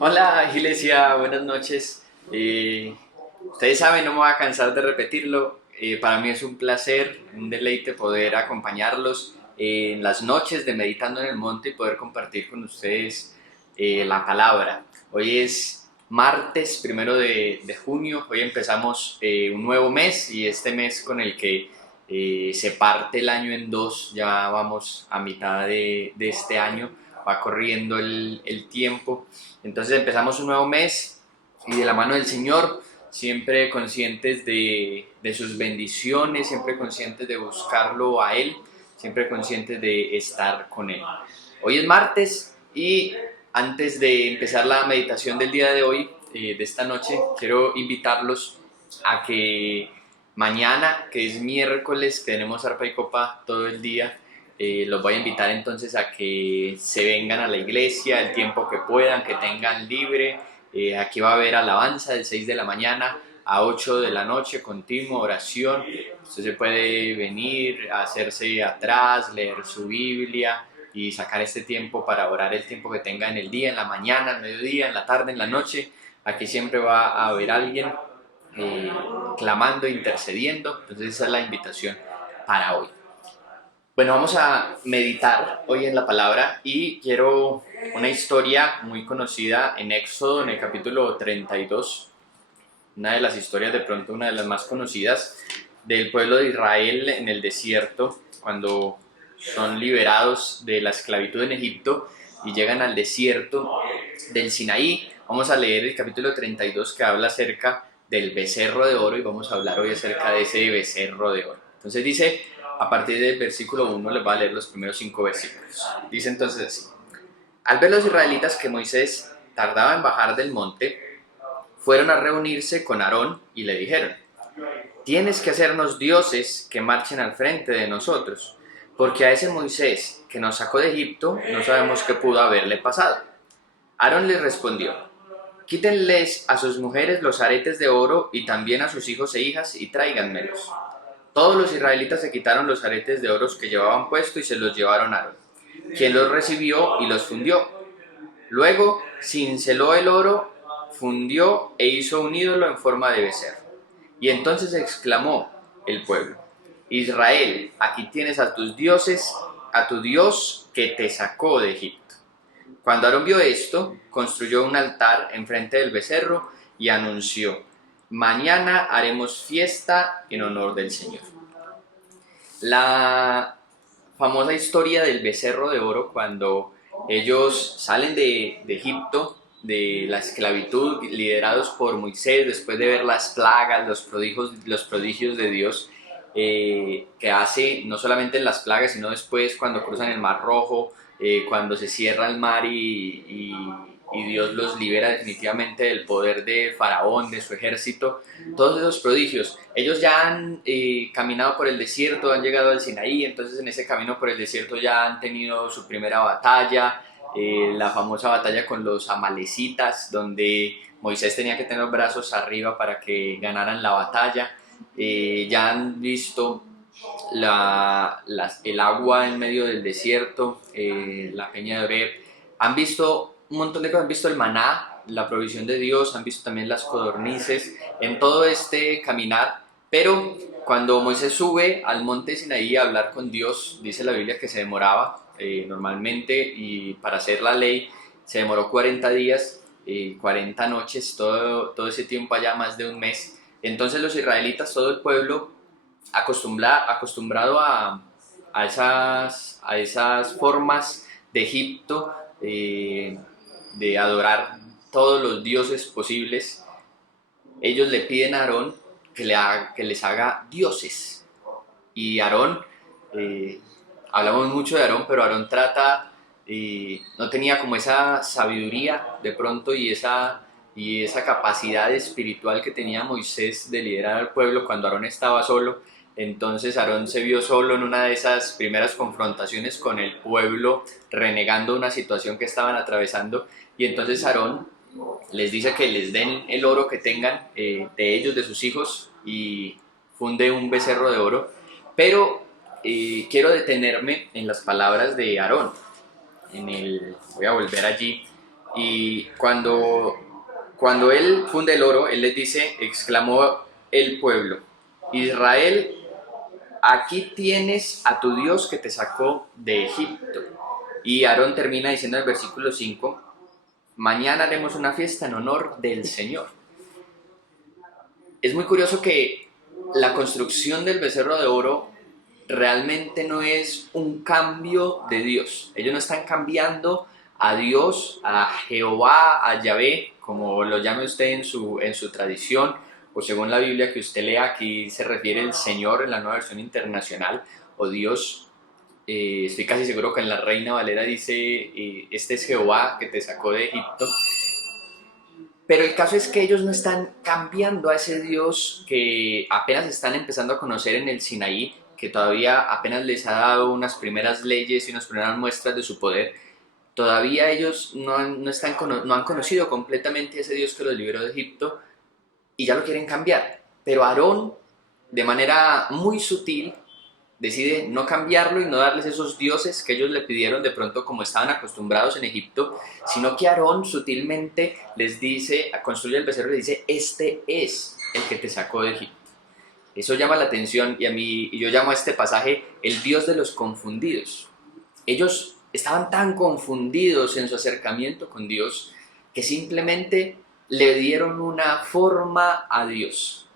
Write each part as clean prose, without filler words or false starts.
Hola Iglesia, buenas noches. Ustedes saben, no me voy a cansar de repetirlo. Para mí es un placer, un deleite poder acompañarlos en las noches de Meditando en el Monte y poder compartir con ustedes la palabra. Hoy es martes 1 de junio, hoy empezamos un nuevo mes y este mes con el que se parte el año en dos, ya vamos a mitad de este año, va corriendo el tiempo. Entonces empezamos un nuevo mes y de la mano del Señor, siempre conscientes de sus bendiciones, siempre conscientes de buscarlo a Él, siempre conscientes de estar con Él. Hoy es martes y antes de empezar la meditación del día de hoy, de esta noche, quiero invitarlos a que mañana, que es miércoles, tenemos arpa y copa todo el día. Los voy a invitar entonces a que se vengan a la iglesia el tiempo que puedan, que tengan libre. Aquí va a haber alabanza de 6 de la mañana a 8 de la noche, continuo, oración. Usted se puede venir, hacerse atrás, leer su Biblia y sacar este tiempo para orar el tiempo que tenga en el día, en la mañana, al mediodía, en la tarde, en la noche. Aquí siempre va a haber alguien eh, clamando, intercediendo. Entonces esa es la invitación para hoy. Bueno, vamos a meditar hoy en la palabra y quiero una historia muy conocida en Éxodo, en el capítulo 32, una de las historias, de pronto una de las más conocidas del pueblo de Israel en el desierto, cuando son liberados de la esclavitud en Egipto y llegan al desierto del Sinaí. Vamos a leer el capítulo 32 que habla acerca del becerro de oro y vamos a hablar hoy acerca de ese becerro de oro. Entonces dice, a partir del versículo 1 les voy a leer los primeros 5 versículos. Dice entonces así: al ver los israelitas que Moisés tardaba en bajar del monte, fueron a reunirse con Aarón y le dijeron: tienes que hacernos dioses que marchen al frente de nosotros, porque a ese Moisés que nos sacó de Egipto no sabemos qué pudo haberle pasado. Aarón les respondió: quítenles a sus mujeres los aretes de oro y también a sus hijos e hijas y tráiganmelos. Todos los israelitas se quitaron los aretes de oro que llevaban puesto y se los llevaron a Aarón, quien los recibió y los fundió. Luego cinceló el oro, fundió e hizo un ídolo en forma de becerro. Y entonces exclamó el pueblo: Israel, aquí tienes a tus dioses, a tu Dios que te sacó de Egipto. Cuando Aarón vio esto, construyó un altar enfrente del becerro y anunció: mañana haremos fiesta en honor del Señor. La famosa historia del becerro de oro, cuando ellos salen de Egipto, de la esclavitud, liderados por Moisés, después de ver las plagas, los prodigios de Dios, que hace no solamente en las plagas, sino después cuando cruzan el Mar Rojo, cuando se cierra el mar y Dios los libera definitivamente del poder de Faraón, de su ejército. Todos esos prodigios, ellos ya han caminado por el desierto, han llegado al Sinaí, entonces en ese camino por el desierto ya han tenido su primera batalla, la famosa batalla con los amalecitas, donde Moisés tenía que tener los brazos arriba para que ganaran la batalla. Ya han visto el agua en medio del desierto, la peña de Oreb, han visto un montón de cosas, han visto el maná, la provisión de Dios, han visto también las codornices, en todo este caminar. Pero cuando Moisés sube al monte Sinaí a hablar con Dios, dice la Biblia que se demoraba normalmente, y para hacer la ley se demoró 40 días, 40 noches, todo ese tiempo allá, más de un mes. Entonces los israelitas, todo el pueblo acostumbrado a esas formas de Egipto, de adorar todos los dioses posibles, ellos le piden a Aarón que les haga dioses. Y Aarón, eh, hablamos mucho de Aarón, pero Aarón no tenía como esa sabiduría de pronto y esa capacidad espiritual que tenía Moisés de liderar al pueblo cuando Aarón estaba solo. Entonces Aarón se vio solo en una de esas primeras confrontaciones con el pueblo, renegando una situación que estaban atravesando, y entonces Aarón les dice que les den el oro que tengan, de ellos, de sus hijos, y funde un becerro de oro. Pero quiero detenerme en las palabras de Aarón. Voy a volver allí Y cuando él funde el oro, él les dice, exclamó el pueblo, Israel, aquí tienes a tu Dios que te sacó de Egipto. Y Aarón termina diciendo en el versículo 5, mañana haremos una fiesta en honor del Señor. Es muy curioso que la construcción del becerro de oro realmente no es un cambio de Dios. Ellos no están cambiando a Dios, a Jehová, a Yahvé, como lo llame usted en su tradición, o según la Biblia que usted lea, aquí se refiere el Señor en la nueva versión internacional, o Dios. Estoy casi seguro que en la Reina Valera dice, este es Jehová que te sacó de Egipto. Pero el caso es que ellos no están cambiando a ese Dios que apenas están empezando a conocer en el Sinaí, que todavía apenas les ha dado unas primeras leyes y unas primeras muestras de su poder. Todavía ellos no han conocido completamente a ese Dios que los liberó de Egipto y ya lo quieren cambiar. Pero Aarón, de manera muy sutil, decide no cambiarlo y no darles esos dioses que ellos le pidieron de pronto como estaban acostumbrados en Egipto, sino que Aarón sutilmente les dice, construye el becerro y les dice, este es el que te sacó de Egipto. Eso llama la atención y yo llamo a este pasaje el Dios de los confundidos. Ellos estaban tan confundidos en su acercamiento con Dios que simplemente le dieron una forma a Dios.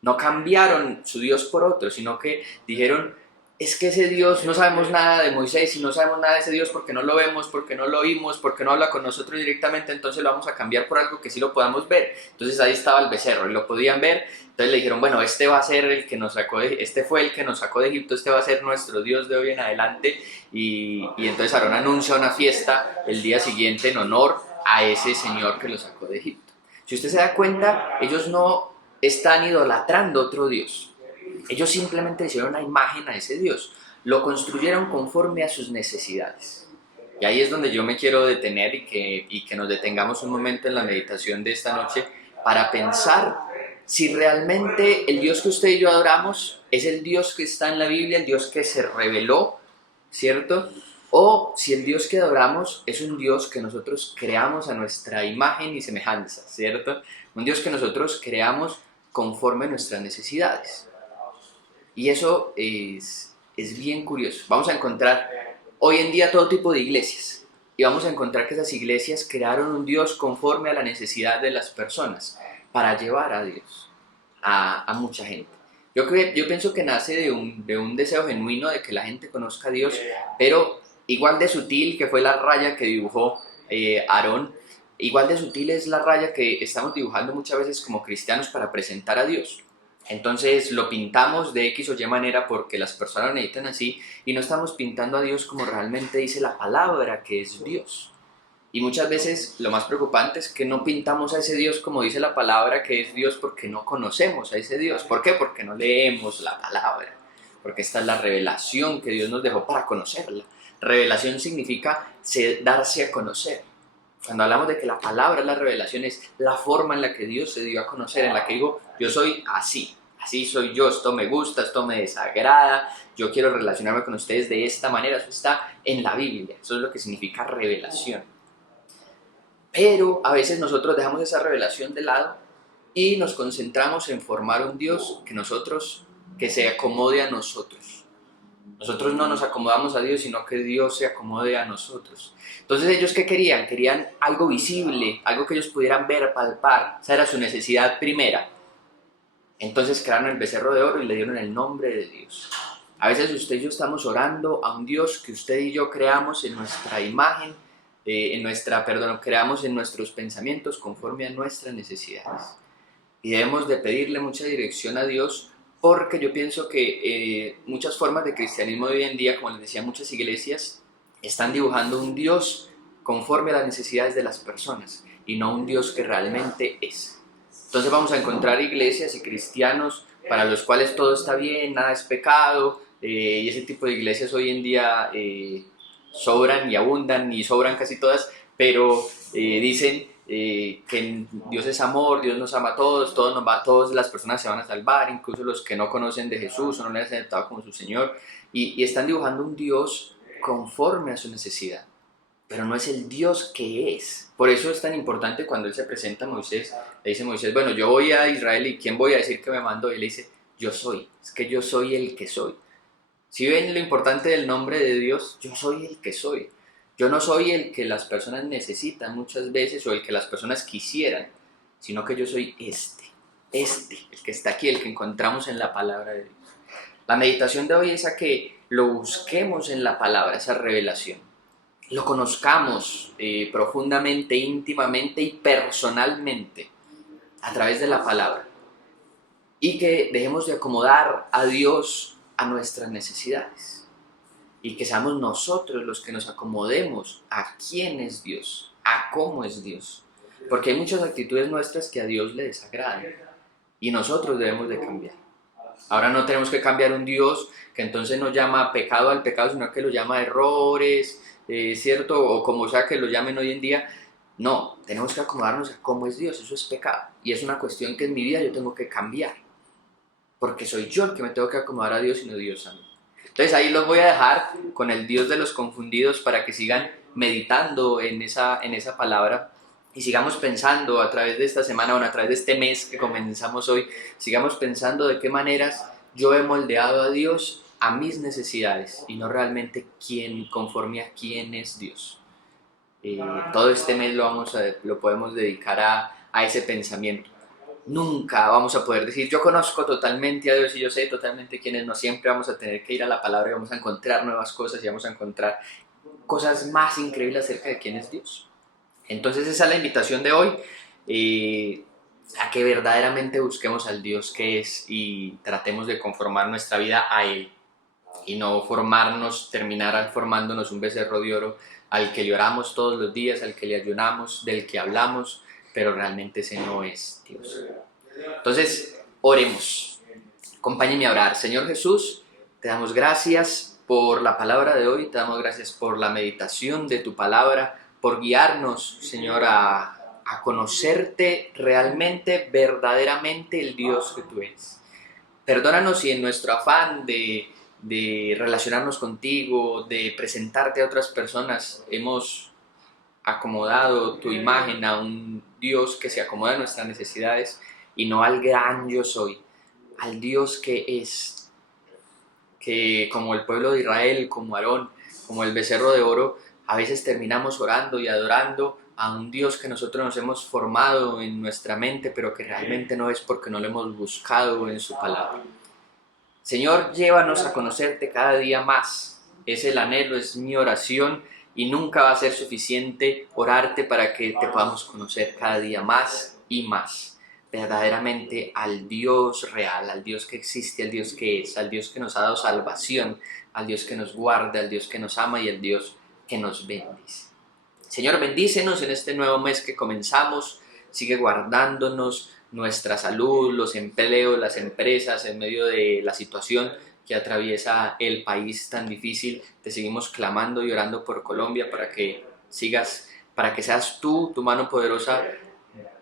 No cambiaron su Dios por otro, sino que dijeron, es que ese Dios, no sabemos nada de Moisés y no sabemos nada de ese Dios porque no lo vemos, porque no lo oímos, porque no habla con nosotros directamente, entonces lo vamos a cambiar por algo que sí lo podamos ver. Entonces ahí estaba el becerro y lo podían ver, entonces le dijeron, bueno, este va a ser el que nos sacó este fue el que nos sacó de Egipto, este va a ser nuestro Dios de hoy en adelante, y entonces Aarón anuncia una fiesta el día siguiente en honor a ese Señor que lo sacó de Egipto. Si usted se da cuenta, ellos no están idolatrando otro Dios. Ellos simplemente hicieron una imagen a ese Dios, lo construyeron conforme a sus necesidades. Y ahí es donde yo me quiero detener y que nos detengamos un momento en la meditación de esta noche para pensar si realmente el Dios que usted y yo adoramos es el Dios que está en la Biblia, el Dios que se reveló, ¿cierto? O si el Dios que adoramos es un Dios que nosotros creamos a nuestra imagen y semejanza, ¿cierto? Un Dios que nosotros creamos conforme a nuestras necesidades. Y eso es bien curioso. Vamos a encontrar hoy en día todo tipo de iglesias. Y vamos a encontrar que esas iglesias crearon un Dios conforme a la necesidad de las personas para llevar a Dios a mucha gente. Yo pienso que nace de un deseo genuino de que la gente conozca a Dios, pero igual de sutil que fue la raya que dibujó Aarón, igual de sutil es la raya que estamos dibujando muchas veces como cristianos para presentar a Dios. Entonces lo pintamos de X o Y manera porque las personas lo necesitan así y no estamos pintando a Dios como realmente dice la palabra que es Dios. Y muchas veces lo más preocupante es que no pintamos a ese Dios como dice la palabra que es Dios porque no conocemos a ese Dios. ¿Por qué? Porque no leemos la palabra. Porque esta es la revelación que Dios nos dejó para conocerla. Revelación significa darse a conocer. Cuando hablamos de que la palabra es la revelación, es la forma en la que Dios se dio a conocer, en la que digo, yo soy así soy yo, esto me gusta, esto me desagrada, yo quiero relacionarme con ustedes de esta manera, eso está en la Biblia, eso es lo que significa revelación. Pero a veces nosotros dejamos esa revelación de lado y nos concentramos en formar un Dios que se acomode a nosotros. Nosotros no nos acomodamos a Dios, sino que Dios se acomode a nosotros. Entonces, ¿ellos qué querían? Querían algo visible, algo que ellos pudieran ver, palpar. Esa era su necesidad primera. Entonces crearon el becerro de oro y le dieron el nombre de Dios. A veces usted y yo estamos orando a un Dios que usted y yo creamos en nuestra imagen, creamos en nuestros pensamientos conforme a nuestras necesidades. Y debemos de pedirle mucha dirección a Dios porque yo pienso que muchas formas de cristianismo de hoy en día, como les decía, muchas iglesias están dibujando un Dios conforme a las necesidades de las personas y no un Dios que realmente es. Entonces vamos a encontrar iglesias y cristianos para los cuales todo está bien, nada es pecado, y ese tipo de iglesias hoy en día sobran y abundan y sobran casi todas, pero dicen que Dios es amor, Dios nos ama a todos, todas las personas se van a salvar, incluso los que no conocen de Jesús o no le han aceptado como su Señor, y están dibujando un Dios conforme a su necesidad, pero no es el Dios que es. Por eso es tan importante cuando él se presenta a Moisés, le dice Moisés, bueno, yo voy a Israel y ¿quién voy a decir que me mandó? Y él le dice, yo soy, es que yo soy el que soy. Si ven lo importante del nombre de Dios, yo soy el que soy. Yo no soy el que las personas necesitan muchas veces o el que las personas quisieran, sino que yo soy el que está aquí, el que encontramos en la palabra de Dios. La meditación de hoy es a que lo busquemos en la palabra, esa revelación. Lo conozcamos profundamente, íntimamente y personalmente a través de la palabra. Y que dejemos de acomodar a Dios a nuestras necesidades. Y que seamos nosotros los que nos acomodemos a quién es Dios, a cómo es Dios. Porque hay muchas actitudes nuestras que a Dios le desagradan. Y nosotros debemos de cambiar. Ahora no tenemos que cambiar un Dios que entonces no llama pecado al pecado, sino que lo llama errores, ¿cierto? O como sea que lo llamen hoy en día. No, tenemos que acomodarnos a cómo es Dios, eso es pecado. Y es una cuestión que en mi vida yo tengo que cambiar. Porque soy yo el que me tengo que acomodar a Dios y no Dios a mí. Entonces ahí los voy a dejar con el Dios de los confundidos para que sigan meditando en esa palabra y sigamos pensando a través de esta semana, o a través de este mes que comenzamos hoy, sigamos pensando de qué maneras yo he moldeado a Dios a mis necesidades y no realmente conforme a quién es Dios. Todo este mes lo podemos dedicar a ese pensamiento. Nunca vamos a poder decir, yo conozco totalmente a Dios y yo sé totalmente quién es. No, siempre vamos a tener que ir a la palabra y vamos a encontrar nuevas cosas y vamos a encontrar cosas más increíbles acerca de quién es Dios. Entonces esa es la invitación de hoy, a que verdaderamente busquemos al Dios que es y tratemos de conformar nuestra vida a Él y no terminar formándonos un becerro de oro al que le oramos todos los días, al que le ayunamos, del que hablamos, pero realmente ese no es Dios. Entonces, oremos. Acompáñenme a orar. Señor Jesús, te damos gracias por la palabra de hoy, te damos gracias por la meditación de tu palabra, por guiarnos, Señor, a conocerte realmente, verdaderamente el Dios que tú eres. Perdónanos si en nuestro afán de relacionarnos contigo, de presentarte a otras personas, hemos acomodado tu imagen a un Dios que se acomoda a nuestras necesidades y no al gran yo soy, al Dios que es, que como el pueblo de Israel, como Aarón, como el becerro de oro, a veces terminamos orando y adorando a un Dios que nosotros nos hemos formado en nuestra mente, pero que realmente no es porque no lo hemos buscado en su palabra. Señor, llévanos a conocerte cada día más. Es el anhelo, es mi oración y nunca va a ser suficiente orarte para que te podamos conocer cada día más y más. Verdaderamente al Dios real, al Dios que existe, al Dios que es, al Dios que nos ha dado salvación, al Dios que nos guarda, al Dios que nos ama y al Dios que nos bendice. Señor, bendícenos en este nuevo mes que comenzamos, sigue guardándonos nuestra salud, los empleos, las empresas en medio de la situación que atraviesa el país tan difícil. Te seguimos clamando y orando por Colombia para que seas tú, tu mano poderosa,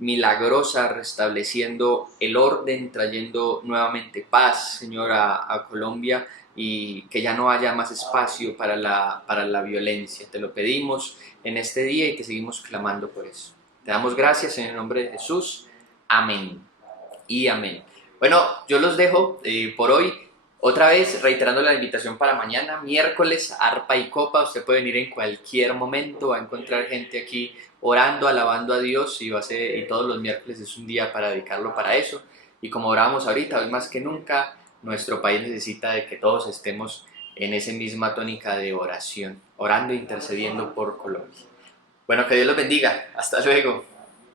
milagrosa, restableciendo el orden, trayendo nuevamente paz, Señor, a Colombia, y que ya no haya más espacio para la violencia. Te lo pedimos en este día y te seguimos clamando por eso. Te damos gracias en el nombre de Jesús. Amén y amén. Bueno, yo los dejo por hoy. Otra vez, reiterando la invitación para mañana, miércoles, arpa y copa. Usted puede venir en cualquier momento, va a encontrar gente aquí orando, alabando a Dios, y todos los miércoles es un día para dedicarlo para eso. Y como oramos ahorita, hoy más que nunca, nuestro país necesita de que todos estemos en esa misma tónica de oración, orando e intercediendo por Colombia. Bueno, que Dios los bendiga. Hasta luego.